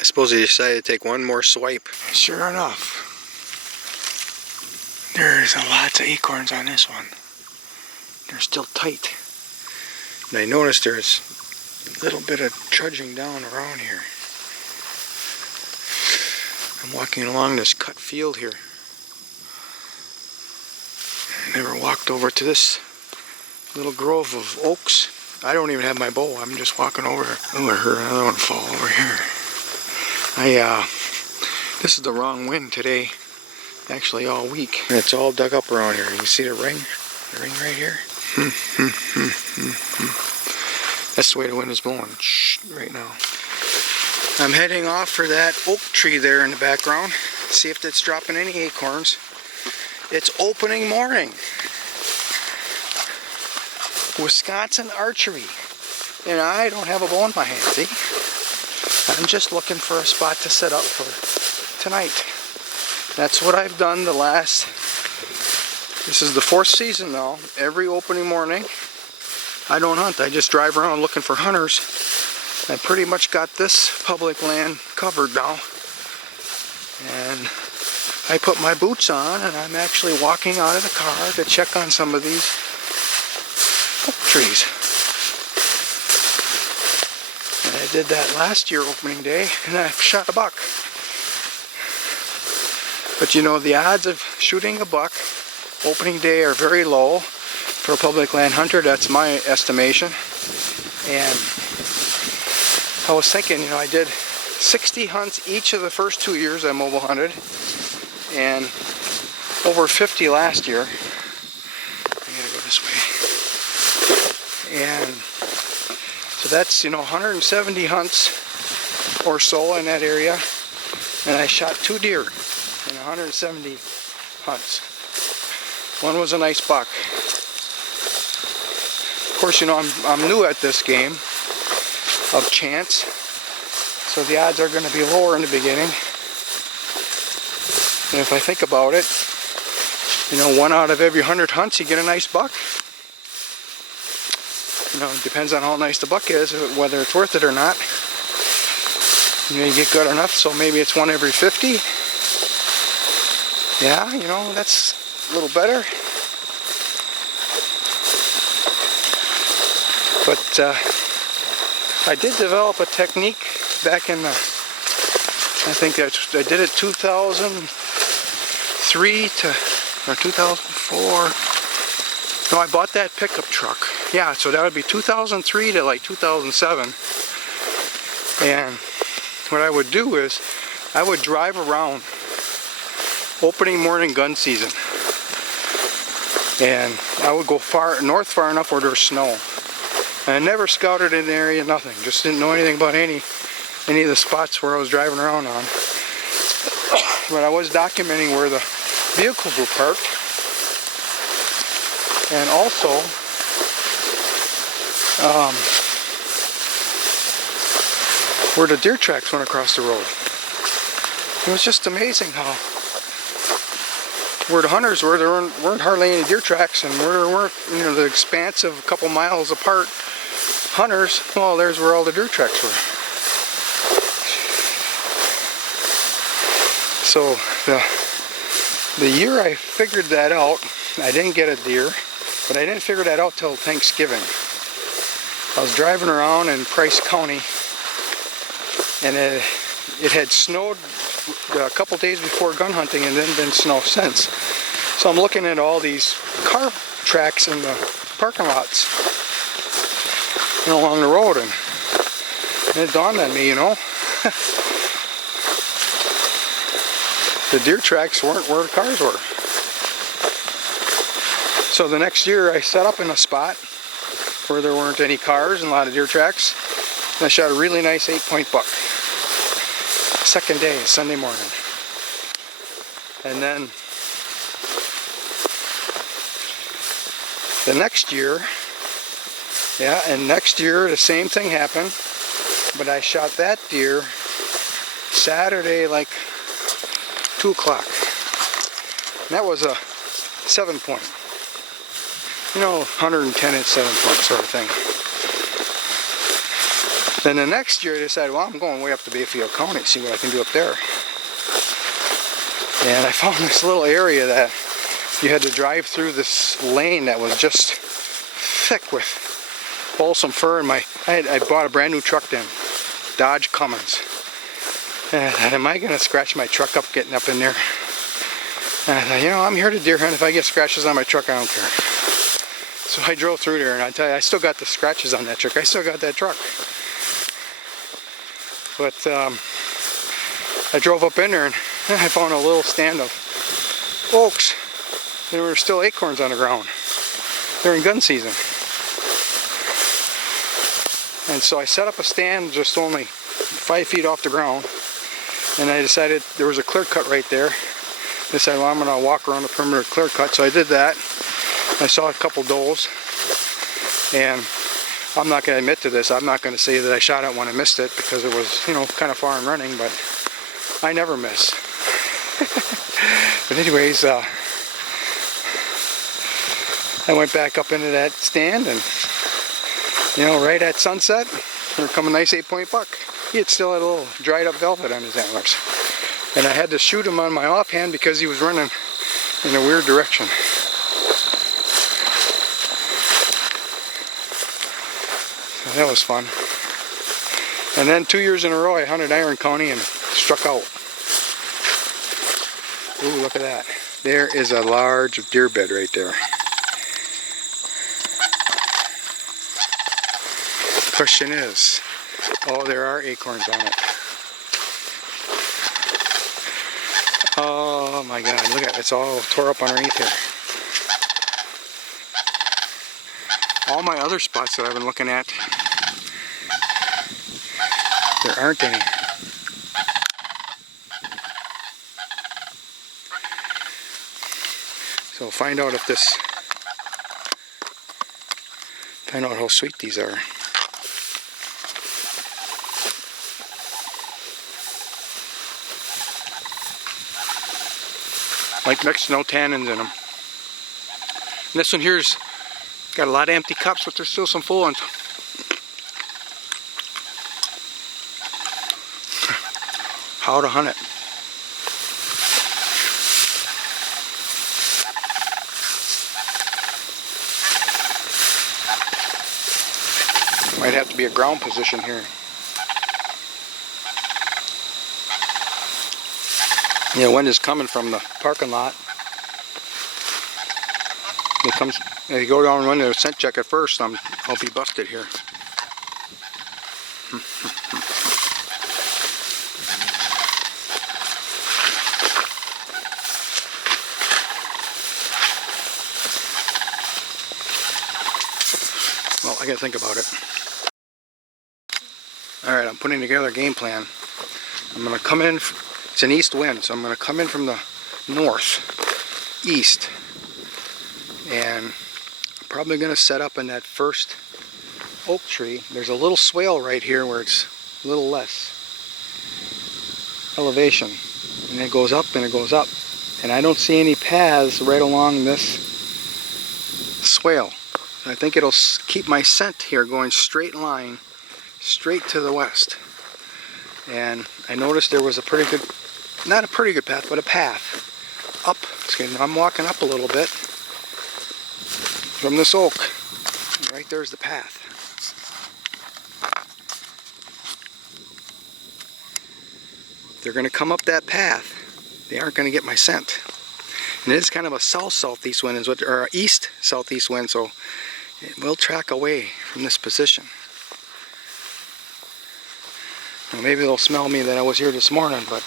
I suppose he decided to take one more swipe. Sure enough, there's lots of acorns on this one. They're still tight. And I noticed there's a little bit of trudging down around here. I'm walking along this cut field here. I never walked over to this little grove of oaks. I don't even have my bow. I'm just walking over here. Oh, I heard another one fall over here. This is the wrong wind today. Actually all week. And it's all dug up around here. You can see the ring? The ring right here? That's the way the wind is blowing right now. I'm heading off for that oak tree there in the background. See if it's dropping any acorns. It's opening morning. Wisconsin Archery. And I don't have a bow in my hand, see? I'm just looking for a spot to set up for tonight. That's what I've done this is the 4th season now. Every opening morning, I don't hunt. I just drive around looking for hunters. I pretty much got this public land covered now. And I put my boots on and I'm actually walking out of the car to check on some of these oak trees. And I did that last year opening day and I shot a buck. But you know, the odds of shooting a buck opening day are very low for a public land hunter. That's my estimation. And I was thinking, you know, I did 60 hunts each of the first 2 years I mobile hunted, and over 50 last year. I gotta go this way. And so that's, you know, 170 hunts or so in that area, and I shot 2 deer in 170 hunts. One was a nice buck. Of course, you know, I'm new at this game of chance, so the odds are going to be lower in the beginning. And if I think about it, you know, 1 out of every 100 hunts you get a nice buck. You know, it depends on how nice the buck is, whether it's worth it or not. You know, you get good enough, so maybe it's 1 every 50. Yeah, you know, that's a little better. But I did develop a technique back in the, I think I did it 2003 or 2004. No, I bought that pickup truck. Yeah, so that would be 2003 to like 2007. And what I would do is I would drive around opening morning gun season. And I would go north far enough where there's snow. And I never scouted in the area, nothing. Just didn't know anything about any of the spots where I was driving around on. But I was documenting where the vehicles were parked. And also, where the deer tracks went across the road. It was just amazing how where the hunters were, there weren't hardly any deer tracks, and where there weren't, you know, the expanse of a couple miles apart hunters, well, there's where all the deer tracks were. So the year I figured that out, I didn't get a deer, but I didn't figure that out till Thanksgiving. I was driving around in Price County, and it had snowed a couple days before gun hunting and then been snow since. So I'm looking at all these car tracks in the parking lots, you know, along the road, and it dawned on me, you know, the deer tracks weren't where the cars were. So the next year I set up in a spot where there weren't any cars and a lot of deer tracks, and I shot a really nice 8-point buck. Second day, Sunday morning. And then the next year, the same thing happened, but I shot that deer Saturday like 2 o'clock. And that was a 7-point. You know, 110 at 7-point sort of thing. Then the next year I decided, well, I'm going way up to Bayfield County, see what I can do up there. And I found this little area that you had to drive through this lane that was just thick with balsam fir. And I bought a brand new truck then, Dodge Cummins. And I thought, am I going to scratch my truck up getting up in there? And I thought, you know, I'm here to deer hunt. If I get scratches on my truck, I don't care. So I drove through there, and I tell you, I still got the scratches on that truck. I still got that truck. But I drove up in there, and I found a little stand of oaks. There were still acorns on the ground. They're in gun season. And so I set up a stand just only 5 feet off the ground. And I decided there was a clear cut right there. I decided, well, I'm going to walk around the perimeter clear cut. So I did that. I saw a couple does. And I'm not going to admit to this. I'm not going to say that I shot it when I missed it, because it was, you know, kind of far and running, but I never miss. But anyways, I went back up into that stand, and, you know, right at sunset, here come a nice 8-point buck. He still had a little dried up velvet on his antlers. And I had to shoot him on my offhand because he was running in a weird direction. So that was fun. And then 2 years in a row I hunted Iron County and struck out. Ooh, look at that. There is a large deer bed right there. The question is, oh, there are acorns on it. Oh my God, look at it. It's all tore up underneath here. All my other spots that I've been looking at, there aren't any. So find out how sweet these are. Like next to no tannins in them. And this one here's got a lot of empty cups, but there's still some full ones. How to hunt it. Might have to be a ground position here. Yeah, wind is coming from the parking lot. They go down and run the scent check at first. I'll be busted here. Well, I gotta think about it. Alright, I'm putting together a game plan. I'm gonna come in. It's an east wind, so I'm going to come in from the north, east, and I'm probably going to set up in that first oak tree. There's a little swale right here where it's a little less elevation, and it goes up and it goes up, and I don't see any paths right along this swale. I think it'll keep my scent here going straight line, straight to the west. And I noticed there was a pretty good, not a pretty good path, but a path up. I'm walking up a little bit from this oak. Right there's the path. They're going to come up that path. They aren't going to get my scent. And it is kind of a south-southeast wind, or east-southeast wind, so it will track away from this position. Well, maybe they'll smell me that I was here this morning, but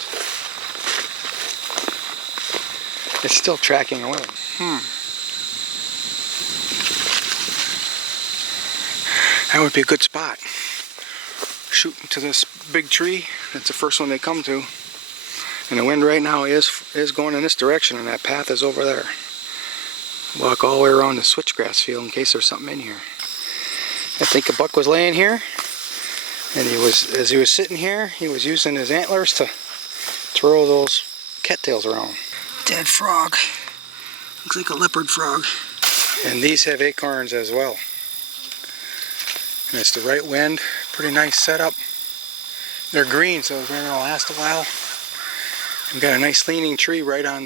it's still tracking away. That would be a good spot. Shooting to this big tree. That's the first one they come to. And the wind right now is going in this direction, and that path is over there. Walk all the way around the switchgrass field in case there's something in here. I think a buck was laying here. And as he was sitting here, he was using his antlers to twirl those cattails around. Dead frog. Looks like a leopard frog. And these have acorns as well. And it's the right wind, Pretty nice setup. They're green, so they're going to last a while. I've got a nice leaning tree right on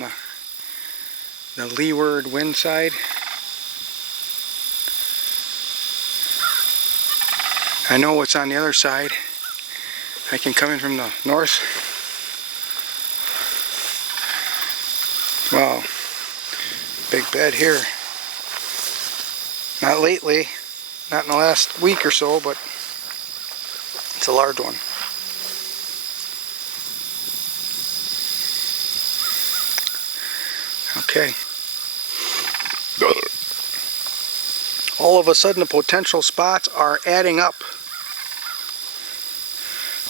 the leeward wind side. I know what's on the other side. I can come in from the north. Wow, big bed here. Not lately, not in the last week or so, but it's a large one. Okay. All of a sudden the potential spots are adding up.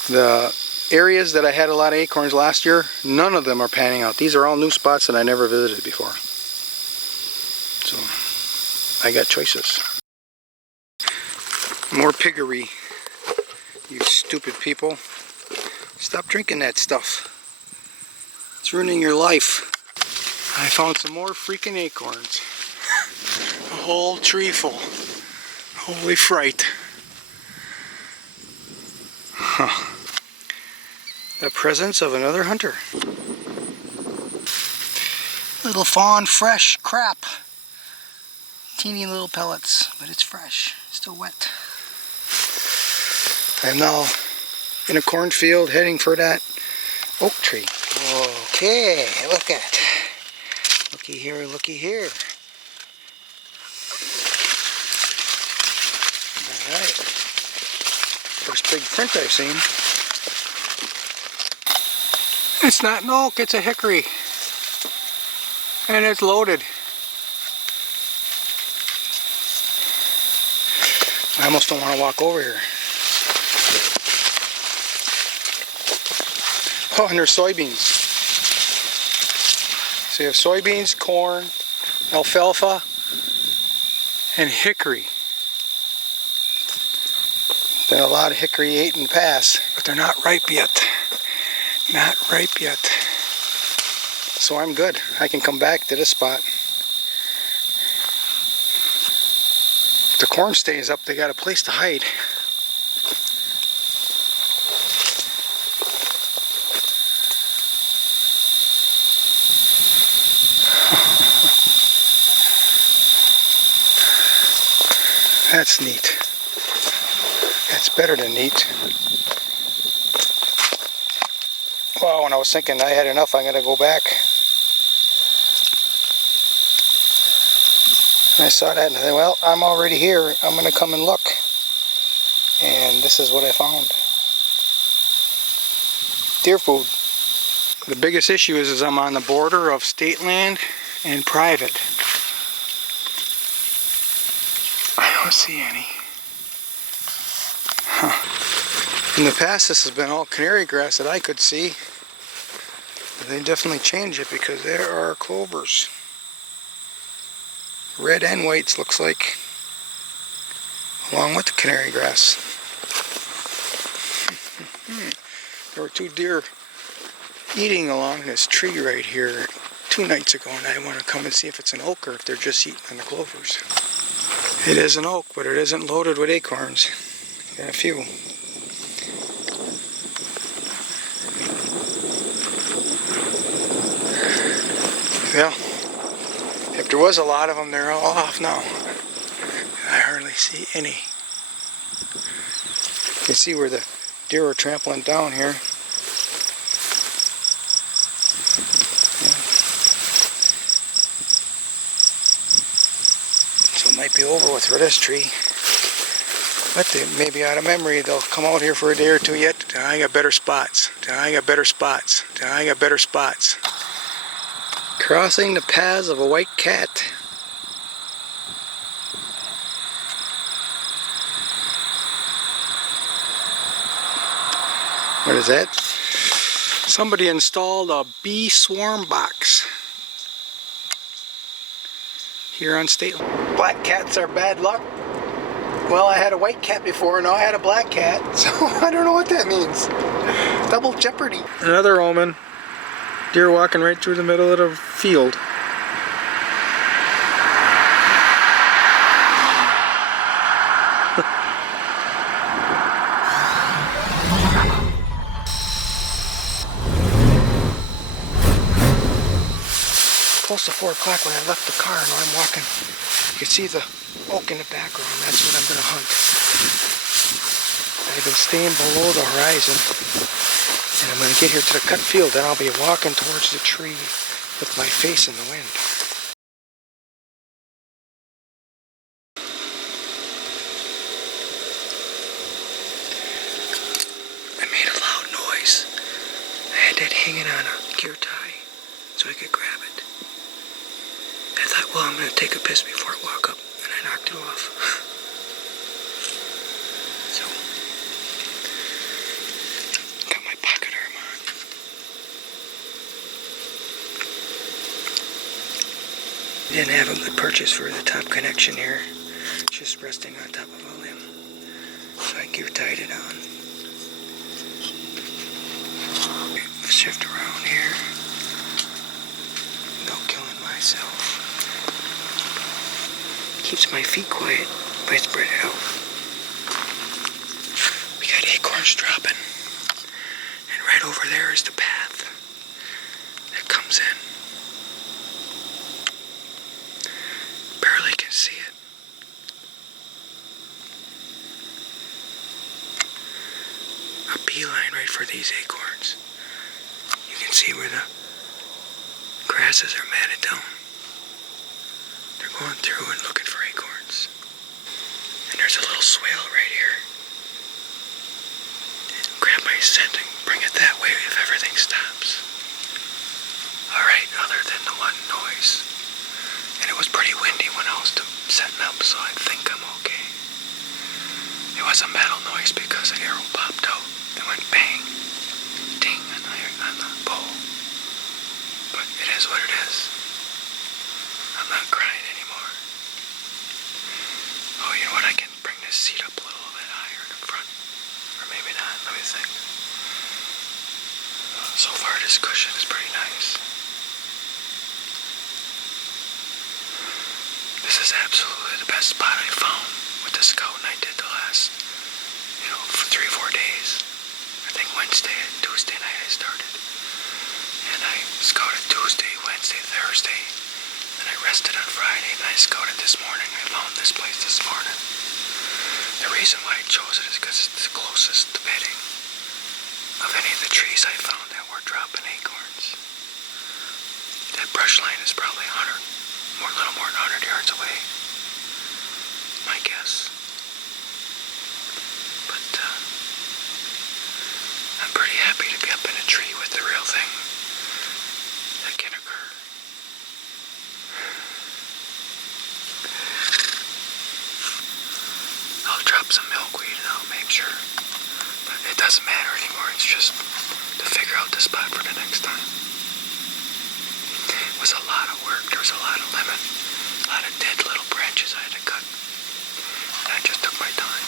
The areas that I had a lot of acorns last year, none of them are panning out. These are all new spots that I never visited before. So, I got choices. More piggery, you stupid people. Stop drinking that stuff. It's ruining your life. I found some more freaking acorns. A whole tree full. Holy fright. Huh. The presence of another hunter. Little fawn fresh crap. Teeny little pellets, but it's fresh. Still wet. I'm now in a cornfield heading for that oak tree. Okay, look at. Looky here, looky here. Alright. First big print I've seen. It's not an oak, it's a hickory. And it's loaded. I almost don't want to walk over here. Oh, and there's soybeans. So you have soybeans, corn, alfalfa, and hickory. Been a lot of hickory ate and pass, but they're not ripe yet. Not ripe yet. So I'm good. I can come back to this spot. If the corn stays up, they got a place to hide. That's neat. That's better than neat. Well, when I was thinking I had enough, I'm going to go back. And I saw that and I said, well, I'm already here. I'm going to come and look. And this is what I found. Deer food. The biggest issue is I'm on the border of state land and private. I don't see any. Huh. In the past, this has been all canary grass that I could see. But they definitely changed it because there are clovers. Red and whites, looks like. Along with the canary grass. There were 2 deer eating along this tree right here 2 nights ago, and I want to come and see if it's an oak or if they're just eating on the clovers. It is an oak, but it isn't loaded with acorns. Got a few. Well, if there was a lot of them, they're all off now. I hardly see any. You can see where the deer are trampling down here. So it might be over with for this tree. But they may be out of memory. They'll come out here for a day or 2 yet. I got better spots. I got better spots. I got better spots. Crossing the paths of a white cat. What is that? Somebody installed a bee swarm box here on state land. Black cats are bad luck. Well, I had a white cat before, now I had a black cat, so I don't know what that means. Double jeopardy. Another omen. Deer walking right through the middle of the field. close to 4 o'clock when I left the car, and I'm walking. You can see the oak in the background. That's what I'm going to hunt. I've been staying below the horizon, and I'm going to get here to the cut field, and I'll be walking towards the tree with my face in the wind. I made a loud noise. I had that hanging on a gear tie so I could grab it. I thought, well, I'm going to take a piss before I walk up, and I knocked it off. So, got my pocket arm on. Didn't have a good purchase for the top connection here. Just resting on top of a limb. So I gear tied it on. Shift around here. No killing myself. Keeps my feet quiet if I spread it out. We got acorns dropping. And right over there is the path that comes in. Barely can see it. A beeline right for these acorns. You can see where the grasses are matted down. They're going through and looking for acorns. And there's a little swale right here. Grab my scent and bring it that way if everything stops. Alright, other than the one noise. And it was pretty windy when I was setting up, so I think I'm okay. It was a metal noise because an arrow popped out. It went bang, ding on the bow. But it is what it is. I'm not crying anymore. Oh, you know what? I can bring this seat up a little bit higher in the front. Or maybe not. Let me think. So far, this cushion is pretty nice. This is absolutely the best spot I found with the scouting I did the last, for 3-4 days. I think Wednesday and Tuesday night I started. And I scouted Tuesday, Wednesday, Thursday. Then I rested on Friday, and I scouted this morning. I found this place this morning. The reason why I chose it is because it's the closest to bedding of any of the trees I found that were dropping acorns. That brush line is probably a little more than 100 yards away. My guess. But I'm pretty happy to be up in a tree with the real thing that can occur. I'll drop some milkweed and I'll make sure. But it doesn't matter anymore. It's just to figure out the spot for the next time. It was a lot of work. There was a lot of lemon, a lot of dead little branches I had to cut. And I just took my time.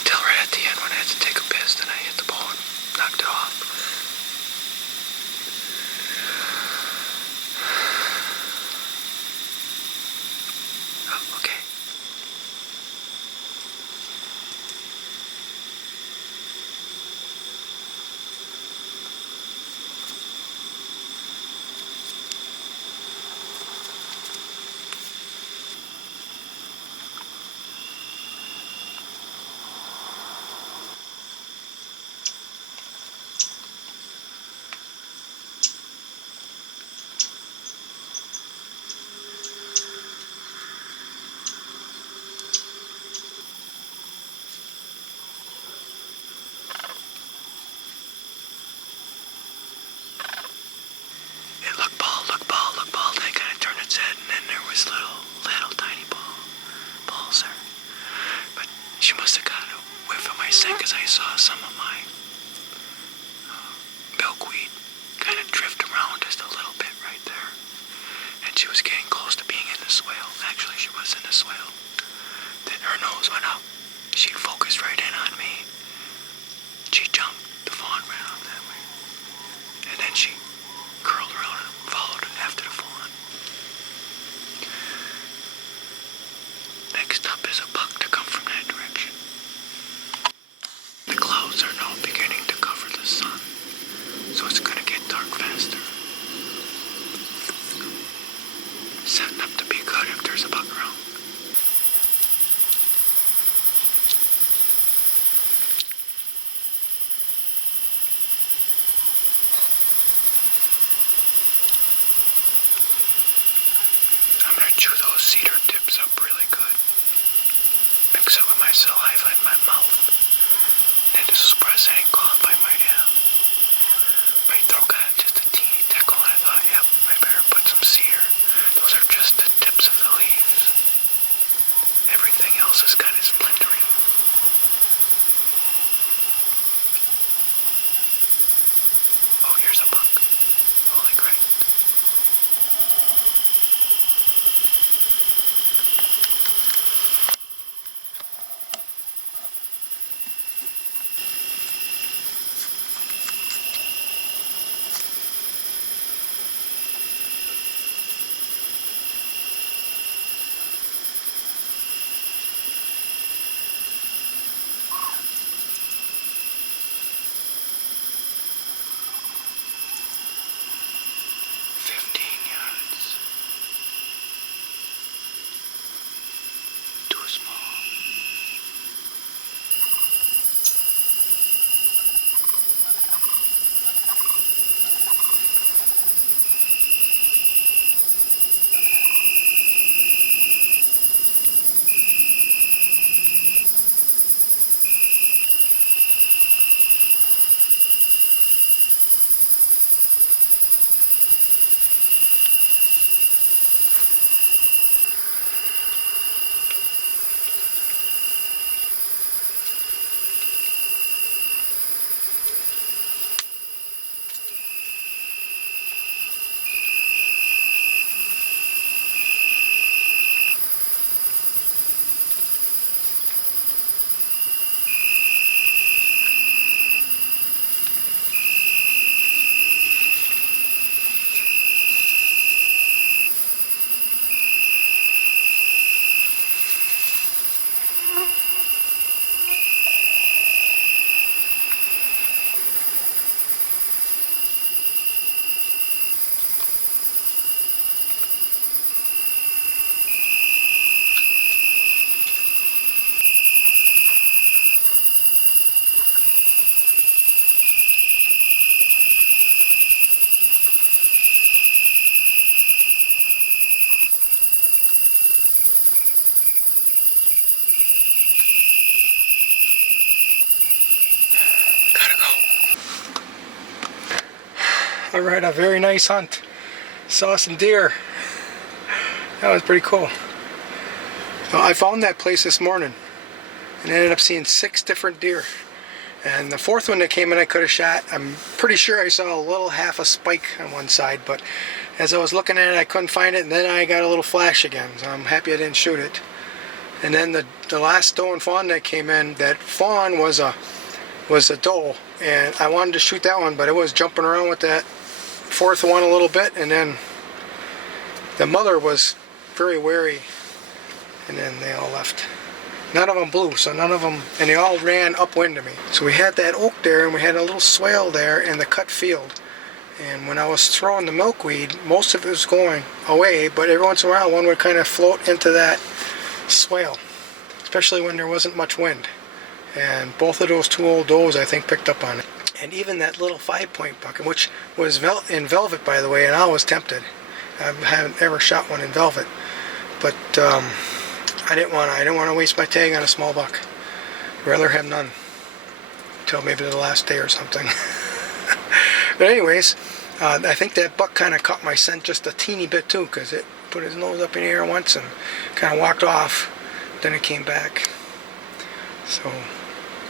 Until right at the end when I had to take a piss, then I hit the bow and knocked it off. Oh, okay. Little tiny balls there. But she must have got a whiff of my scent because I saw some of my milkweed kind of drift around just a little bit right there. And she was getting close to being in the swale. Actually, she was in the swale. Then her nose went up. She focused right in on me. She jumped. The fawn ran out that way. And then she curled around and followed after the fawn. Next up is a buck to come from that direction. The clouds are now beginning to cover the sun, so it's going to get dark faster. chew those cedar tips up really good. Mix it with my saliva in my mouth. And to suppress any cough I might have. My throat got just a teeny tickle, and I thought, yep, I better put some cedar. Those are just the tips of the leaves. Everything else is kind of splintery. Oh, here's a buck. Holy Christ. Alright, a very nice hunt. Saw some deer. That was pretty cool. So I found that place this morning and ended up seeing 6 different deer. And the 4th one that came in I could have shot. I'm pretty sure I saw a little half a spike on one side, but as I was looking at it I couldn't find it, and then I got a little flash again, so I'm happy I didn't shoot it. And then the last doe and fawn that came in, that fawn was a doe, and I wanted to shoot that one, but it was jumping around with that 4th one a little bit, and then the mother was very wary, and then they all left. None of them blew, so none of them, and they all ran upwind to me. So we had that oak there, and we had a little swale there in the cut field. And when I was throwing the milkweed, most of it was going away, but every once in a while one would kind of float into that swale, especially when there wasn't much wind. And both of those 2 old does I think picked up on it. And even that little 5-point buck, which was in velvet by the way, and I was tempted. I haven't ever shot one in velvet, but I didn't want to waste my tag on a small buck. I'd rather have none until maybe the last day or something. But anyways, I think that buck kind of caught my scent just a teeny bit too, because it put his nose up in the air once and kind of walked off. Then it came back. So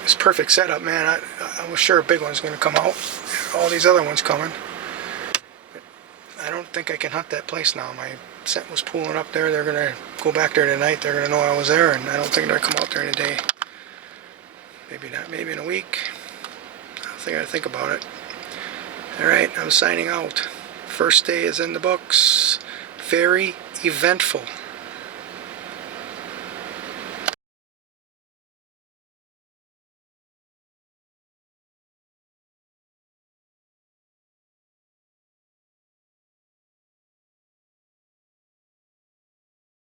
it's perfect setup, man. I was sure a big one's going to come out. All these other ones coming. But I don't think I can hunt that place now. My scent was pooling up there. They're going to go back there tonight. They're going to know I was there, and I don't think they're going to come out there in a day. Maybe not. Maybe in a week. I think I think about it. Alright, I'm signing out. First day is in the books. Very eventful.